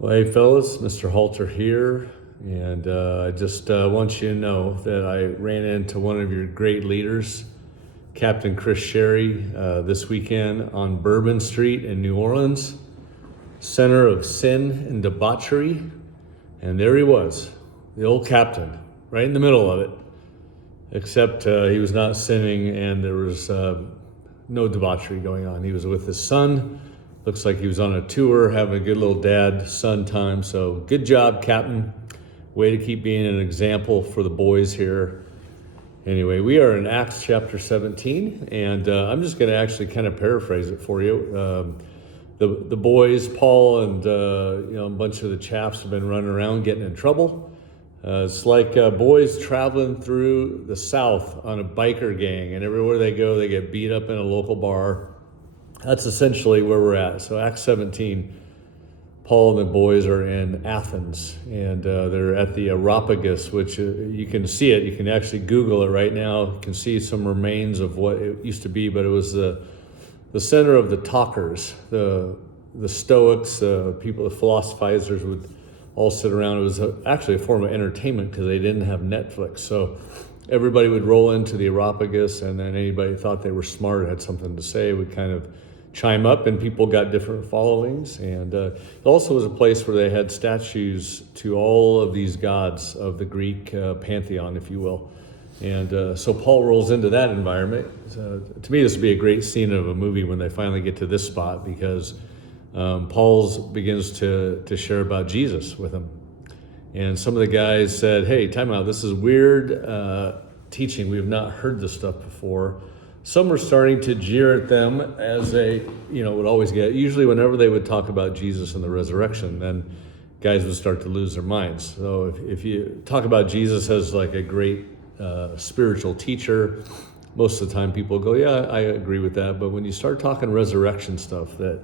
Well, hey fellas, Mr. Halter here, and I just want you to know that I ran into one of your great leaders, Captain Chris Sherry, this weekend on Bourbon Street in New Orleans, center of sin and debauchery, and there he was, the old captain, right in the middle of it, except he was not sinning and there was no debauchery going on. He was with his son. Looks like he was on a tour, having a good little dad-son time. So good job, Captain. Way to keep being an example for the boys here. Anyway, we are in Acts chapter 17, and I'm just going to actually kind of paraphrase it for you. The boys, Paul and a bunch of the chaps have been running around getting in trouble. It's like boys traveling through the South on a biker gang, and everywhere they go, they get beat up in a local bar. That's essentially where we're at. So Acts 17, Paul and the boys are in Athens, and they're at the Areopagus, which you can see it. You can actually Google it right now. You can see some remains of what it used to be, but it was the center of the talkers, the Stoics, people, the philosophizers would all sit around. It was actually a form of entertainment because they didn't have Netflix. So everybody would roll into the Areopagus, and then anybody who thought they were smart, had something to say, would kind of chime up, and people got different followings. And it also was a place where they had statues to all of these gods of the Greek pantheon, if you will. And so Paul rolls into that environment. To me, this would be a great scene of a movie when they finally get to this spot, because Paul begins to share about Jesus with them. And some of the guys said, hey, time out, this is weird teaching. We have not heard this stuff before. Some were starting to jeer at them, as they would always get. Usually whenever they would talk about Jesus and the resurrection, then guys would start to lose their minds. So if you talk about Jesus as like a great spiritual teacher, most of the time people go, yeah, I agree with that. But when you start talking resurrection stuff, that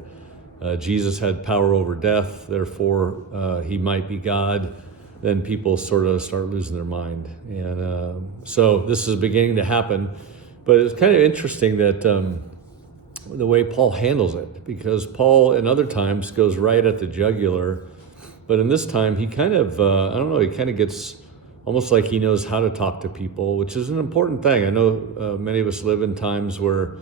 Jesus had power over death, therefore he might be God, then people sort of start losing their mind. And so this is beginning to happen. But it's kind of interesting that the way Paul handles it, because Paul in other times goes right at the jugular, but in this time he kind of, he kind of gets almost like he knows how to talk to people, which is an important thing. I know many of us live in times where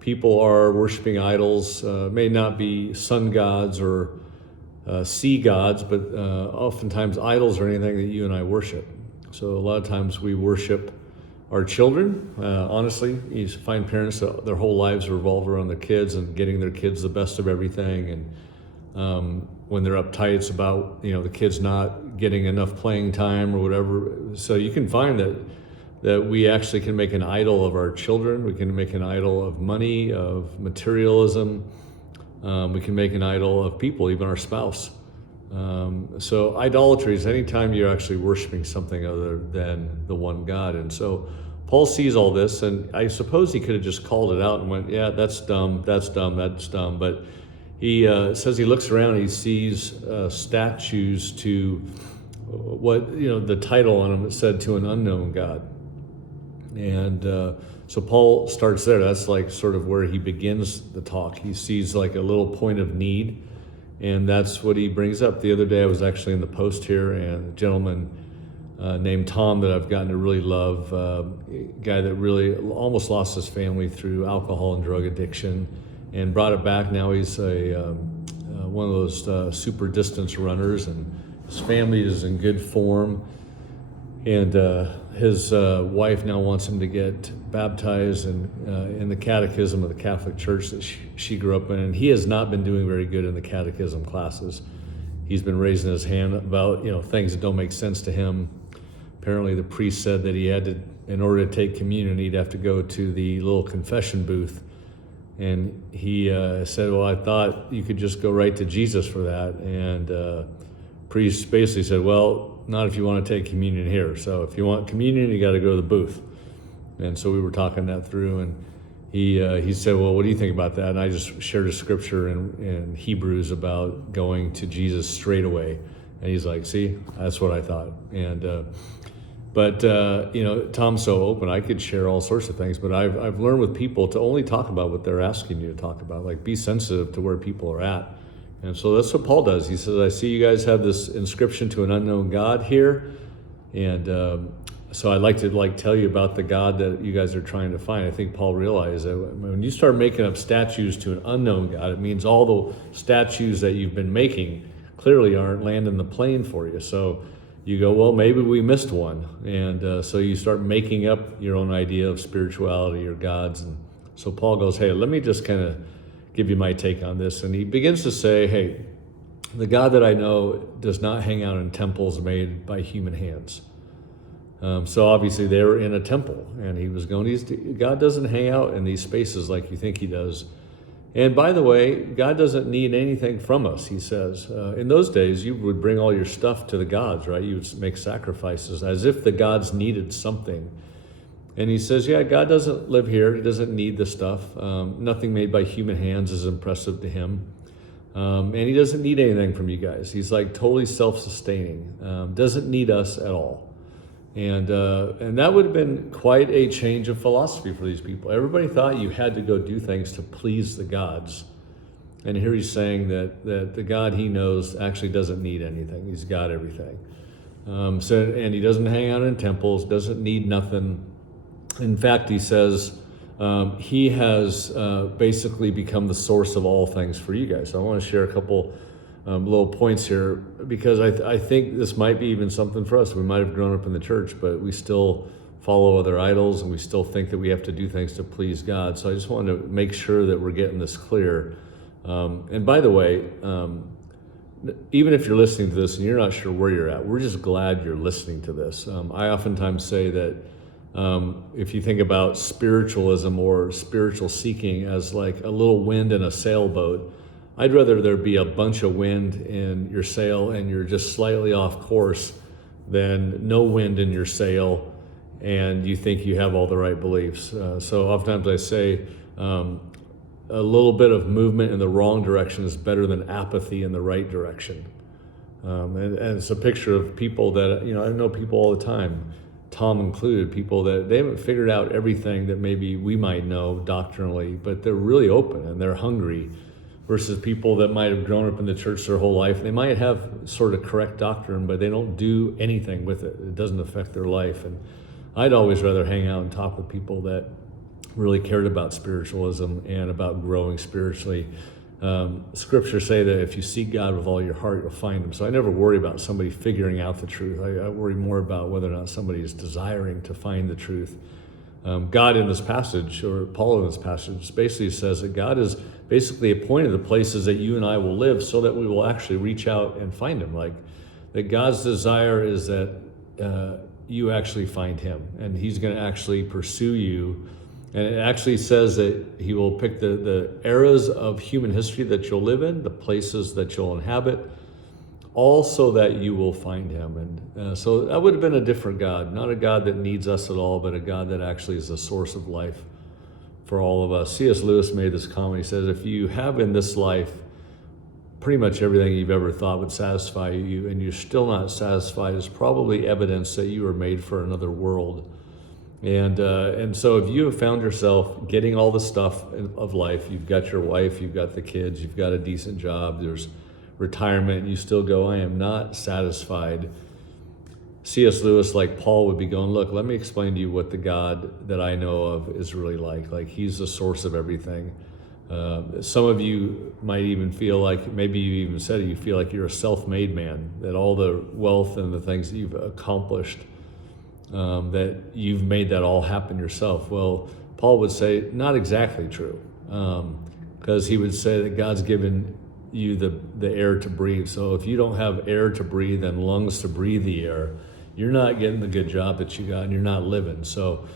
people are worshiping idols, may not be sun gods or sea gods, but oftentimes idols are anything that you and I worship. So a lot of times we worship our children. Honestly, you find parents that their whole lives revolve around their kids and getting their kids the best of everything. And when they're uptight, it's about the kids not getting enough playing time or whatever. So you can find that we actually can make an idol of our children. We can make an idol of money, of materialism. We can make an idol of people, even our spouse. So idolatry is anytime you're actually worshiping something other than the one God. And so Paul sees all this, and I suppose he could have just called it out and went, yeah, that's dumb, that's dumb, that's dumb. But he says he looks around and he sees statues to what, the title on them, it said, to an unknown God. And so Paul starts there. That's like sort of where he begins the talk. He sees like a little point of need, and that's what he brings up. The other day I was actually in the Post here, and a gentleman named Tom that I've gotten to really love, a guy that really almost lost his family through alcohol and drug addiction and brought it back. Now he's one of those super distance runners, and his family is in good form. And his wife now wants him to get baptized in the catechism of the Catholic Church that she grew up in. And he has not been doing very good in the catechism classes. He's been raising his hand about things that don't make sense to him. Apparently the priest said that he had to, in order to take communion, he'd have to go to the little confession booth. And he said, well, I thought you could just go right to Jesus for that. And priest basically said, well, not if you want to take communion here. So if you want communion, you got to go to the booth. And so we were talking that through, and he said, well, what do you think about that? And I just shared a scripture in Hebrews about going to Jesus straight away. And he's like, see, that's what I thought. And but Tom's so open. I could share all sorts of things, but I've learned with people to only talk about what they're asking you to talk about. Like, be sensitive to where people are at, And so that's what Paul does. He says, I see you guys have this inscription to an unknown God here. And so I'd like to tell you about the God that you guys are trying to find. I think Paul realized that when you start making up statues to an unknown God, it means all the statues that you've been making clearly aren't landing the plane for you. So you go, well, maybe we missed one. And so you start making up your own idea of spirituality or gods. And so Paul goes, hey, let me just kind of give you my take on this. And he begins to say, hey, the God that I know does not hang out in temples made by human hands. So obviously they were in a temple, and he was going, God doesn't hang out in these spaces like you think he does. And by the way, God doesn't need anything from us, he says. In those days, you would bring all your stuff to the gods, right? You would make sacrifices as if the gods needed something. And he says, yeah, God doesn't live here. He doesn't need the stuff. Nothing made by human hands is impressive to him. And he doesn't need anything from you guys. He's like totally self-sustaining, doesn't need us at all. And that would have been quite a change of philosophy for these people. Everybody thought you had to go do things to please the gods. And here he's saying that the God he knows actually doesn't need anything. He's got everything. And he doesn't hang out in temples, doesn't need nothing. In fact, he says he has basically become the source of all things for you guys. So I want to share a couple little points here, because I think this might be even something for us. We might have grown up in the church, but we still follow other idols, and we still think that we have to do things to please God. So I just wanted to make sure that we're getting this clear. And by the way, even if you're listening to this and you're not sure where you're at, we're just glad you're listening to this. I oftentimes say that if you think about spiritualism or spiritual seeking as like a little wind in a sailboat, I'd rather there be a bunch of wind in your sail and you're just slightly off course than no wind in your sail and you think you have all the right beliefs. So oftentimes I say a little bit of movement in the wrong direction is better than apathy in the right direction. And it's a picture of people that, I know people all the time, Tom included, people that they haven't figured out everything that maybe we might know doctrinally, but they're really open and they're hungry, versus people that might have grown up in the church their whole life. They might have sort of correct doctrine, but they don't do anything with it. It doesn't affect their life. And I'd always rather hang out and talk with people that really cared about spiritualism and about growing spiritually. Scriptures say that if you seek God with all your heart, you'll find him. So I never worry about somebody figuring out the truth. I worry more about whether or not somebody is desiring to find the truth. God in this passage, or Paul in this passage, basically says that God is basically appointed the places that you and I will live so that we will actually reach out and find him. Like that God's desire is that you actually find him, and he's going to actually pursue you. And it actually says that he will pick the eras of human history that you'll live in, the places that you'll inhabit, all so that you will find him. And so that would have been a different God, not a God that needs us at all, but a God that actually is the source of life for all of us. C.S. Lewis made this comment. He says, if you have in this life pretty much everything you've ever thought would satisfy you, and you're still not satisfied, it's probably evidence that you were made for another world. And so if you have found yourself getting all the stuff of life, you've got your wife, you've got the kids, you've got a decent job, there's retirement, you still go, I am not satisfied. C.S. Lewis, like Paul, would be going, look, let me explain to you what the God that I know of is really like. Like he's the source of everything. Some of you might even feel like, maybe you even said it, you feel like you're a self-made man, that all the wealth and the things that you've accomplished, that you've made that all happen yourself. Well, Paul would say, not exactly true, because he would say that God's given you the air to breathe. So if you don't have air to breathe and lungs to breathe the air, you're not getting the good job that you got, and you're not living. So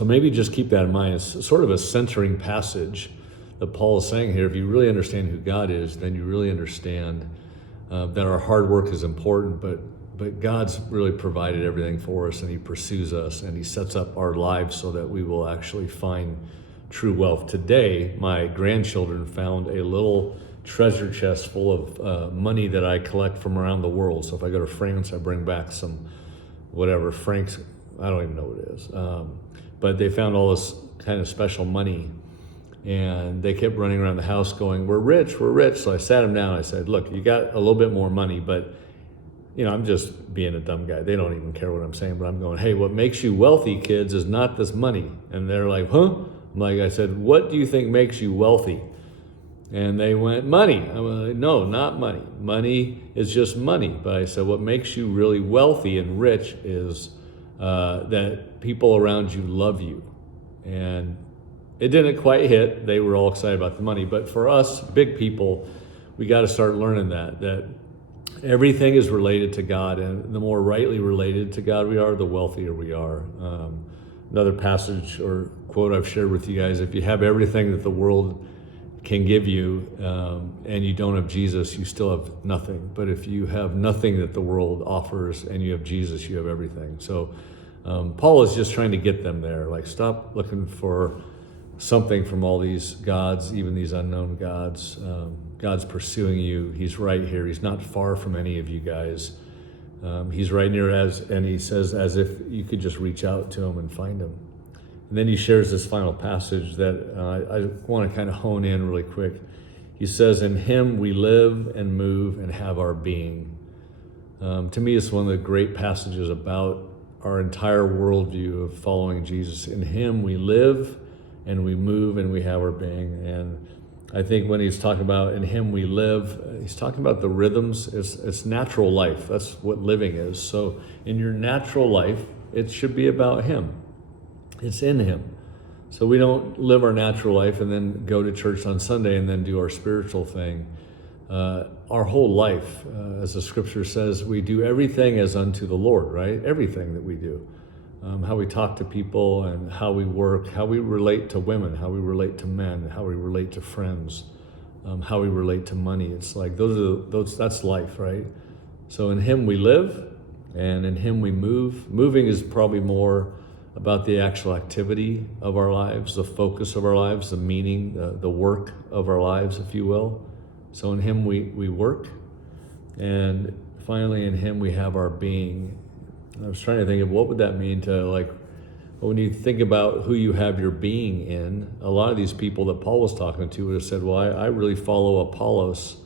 maybe just keep that in mind. It's sort of a centering passage that Paul is saying here. If you really understand who God is, then you really understand that our hard work is important, but God's really provided everything for us, and he pursues us, and he sets up our lives so that we will actually find true wealth. Today, my grandchildren found a little treasure chest full of money that I collect from around the world. So if I go to France, I bring back some whatever francs, I don't even know what it is. But they found all this kind of special money And they kept running around the house going, we're rich, we're rich. So I sat them down. I said, look, you got a little bit more money, but I'm just being a dumb guy. They don't even care what I'm saying, but I'm going, hey, what makes you wealthy, kids, is not this money. And they're like, huh? I said, what do you think makes you wealthy? And they went, money. I'm like, no, not money. Money is just money. But I said, what makes you really wealthy and rich is that people around you love you. And it didn't quite hit. They were all excited about the money. But for us, big people, we got to start learning that everything is related to God. And the more rightly related to God we are, the wealthier we are. Another passage or quote I've shared with you guys, if you have everything that the world can give you and you don't have Jesus, you still have nothing. But if you have nothing that the world offers and you have Jesus, you have everything. So Paul is just trying to get them there. Like, stop looking for something from all these gods, even these unknown gods. God's pursuing you. He's right here. He's not far from any of you guys. He's right near, and he says, as if you could just reach out to him and find him. And then he shares this final passage that I want to kind of hone in really quick. He says, in him we live and move and have our being. To me, it's one of the great passages about our entire worldview of following Jesus. In him we live and we move and we have our being. And I think when he's talking about in him we live, he's talking about the rhythms. It's natural life. That's what living is. So in your natural life, it should be about him. It's in him. So we don't live our natural life and then go to church on Sunday and then do our spiritual thing. Our whole life, as the scripture says, we do everything as unto the Lord, right? Everything that we do. How we talk to people and how we work, how we relate to women, how we relate to men, how we relate to friends, how we relate to money. It's like that's life, right? So in him we live and in him we move. Moving is probably more about the actual activity of our lives, the focus of our lives, the meaning, the work of our lives, if you will. So in him we work, and finally in him we have our being. I was trying to think of what would that mean to, when you think about who you have your being in, a lot of these people that Paul was talking to would have said, well, I really follow Apollos,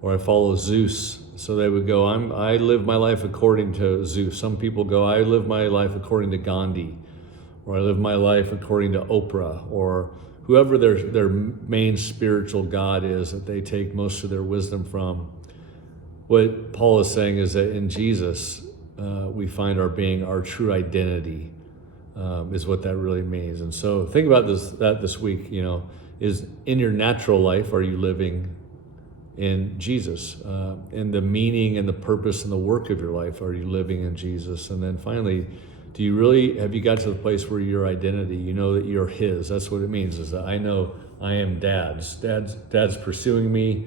or I follow Zeus. So they would go, I live my life according to Zeus. Some people go, I live my life according to Gandhi, or I live my life according to Oprah, or whoever their main spiritual God is that they take most of their wisdom from. What Paul is saying is that in Jesus, we find our being, our true identity, is what that really means. And so think about this week, is in your natural life, are you living in Jesus? In the meaning and the purpose and the work of your life, are you living in Jesus? And then finally, have you got to the place where your identity, you know that you're his? That's what it means, is that I know I am Dad's. Dad's pursuing me.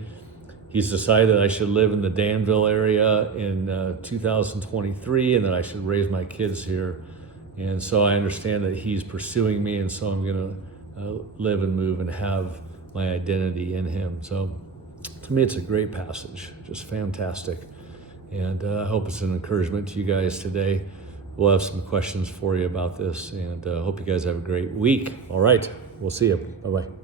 He's decided that I should live in the Danville area in 2023 and that I should raise my kids here. And so I understand that he's pursuing me, and so I'm going to live and move and have my identity in him. So to me, it's a great passage, just fantastic. And I hope it's an encouragement to you guys today. We'll have some questions for you about this, and hope you guys have a great week. All right, we'll see you. Bye-bye.